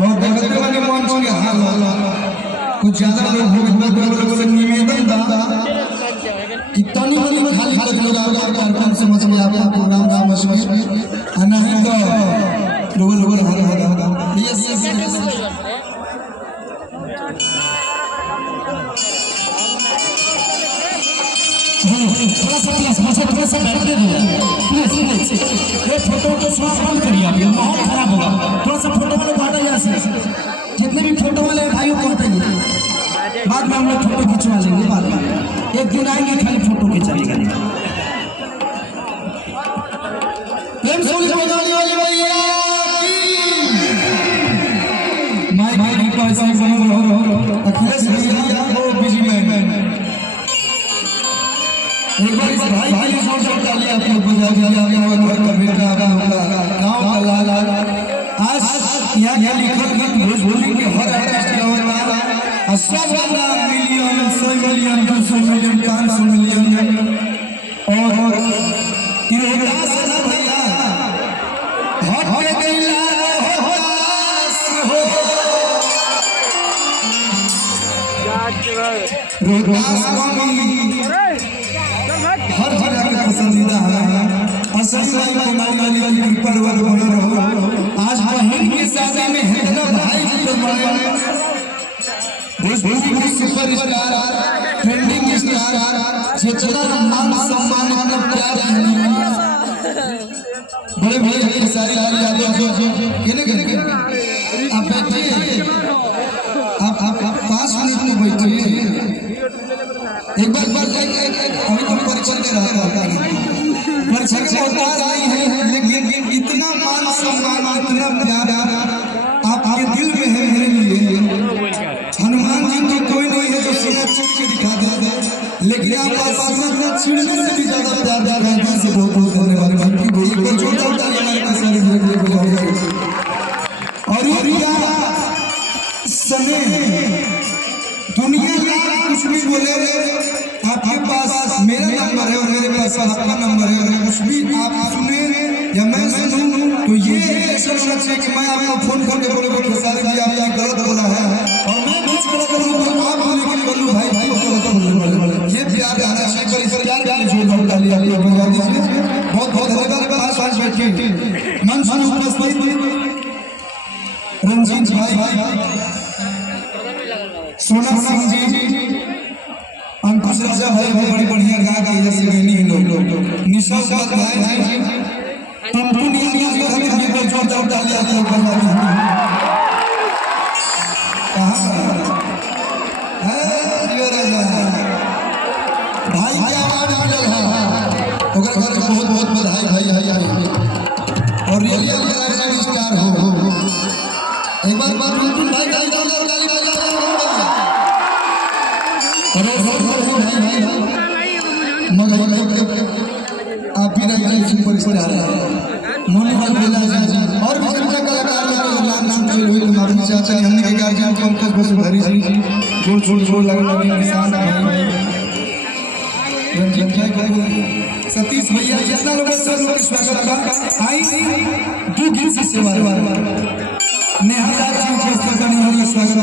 और देखते वाले मंच के हाल कुछ ज्यादा लोग हो लोगों से निवेदन था कि तनी वाली खाली लगा कार्यक्रम समझ में आपका प्रोग्राम समझ में नहीं तो लोग यस थोड़ा सा बैठने दीजिए प्लीज। ये फोटो को स्वाद बंद करिए आप, ये माहौल खराब होगा। थोड़ा सा फोटो वाले को हटाइए यहाँ से, जितने भी फोटो वाले भाइयों को हटाइए। बाद में हम लोग फोटो खिंचवा लेंगे, बाद में एक दिन आएंगे खाली फोटो खिंचाएगा। प्रेम से बोलने वाली भैया माइक पर ऐसा ही बनो अखिलेश भैया वो बिजी मैन। एक बार इस भाई के लिए जोर से तालियां आप लोग बजा दीजिए। आप लोग घर का बेटा गांव का लाल आज यहाँ क्या लिखा गीत भोजपुरी के हर आर्टिस्ट का होता है। सब गाना मिलियन 100 मिलियन 200 मिलियन 500 मिलियन और रोहतास ना भैया हट के जिला रोहतास हो रोहतास हर जगह का पसंदीदा है। असली कुमारी वाली परिवार बने रहो। आज बहन की शादी में इतना भाई जी लोग बने भोजपुरी के सुपरस्टार ट्रेंडिंग स्टार जितना मान सम्मान इतना प्यार बड़े बड़े सारी यादें किने आप बैठिए, आप 5 मिनट में बैठिए। एक बार अभी तो परीक्षा दे रहा था, परीक्षा के होता नहीं है, लेकिन इतना मान सम्मान इतना प्यार आपके दिल में है मेरे लिए। हनुमान जी तो कोई नहीं है जो सीना चीर के दिखा दे, लेकिन आप सीना चीरने से भी ज्यादा प्यार है। दिल से बहुत बहुत धन्यवाद। एक बार जोरदार तालियां हमारे सारे लोग बजाइए। और ये क्या समय दुनिया का कुछ भी बोले, आपके पास मेरा नंबर है और मेरे पास आपका नंबर है। अगर कुछ भी आप सुने या मैं सुनूं तो ये ऐसा होना चाहिए कि मैं आपको फोन करके बोले खेसारी जी आपने गलत बोला है और मैं कुछ गलत बोलूं तो आप बोले कि बोलूं भाई गलत बोले। ये प्यार आना चाहिए। पर इस प्यार के लिए जोरदार तालियां आप लोग बजा दीजिए। बहुत बहुत धन्यवाद। आज बैठिए मंच पर उपस्थित रंजीत भाई, सोना सिंह जी, अंकुश राजा भाई बड़ी बढ़िया गा के जैसे गनी लोग निशा भाई तुम दुनिया में जो जोरदार तालियां आप लोग बजा दीजिए। कहां है ये राजा भाई के आवाज मिलल है ओकर घर के बहुत बहुत बधाई भाई और रियल स्टार हो। एक बार बिल्कुल भाई ताली आप भी सुपरस्टार मोनी और भी कलाकार नाम सुन रोहित माफी चाचा हमने के गार्जियन के हमको बस भरी जी जोड़ लगा निशान रंजीत भाई सतीश भैया जितना लोग स्वागत आई दो गीत से सेवा नेहा जी स्वागत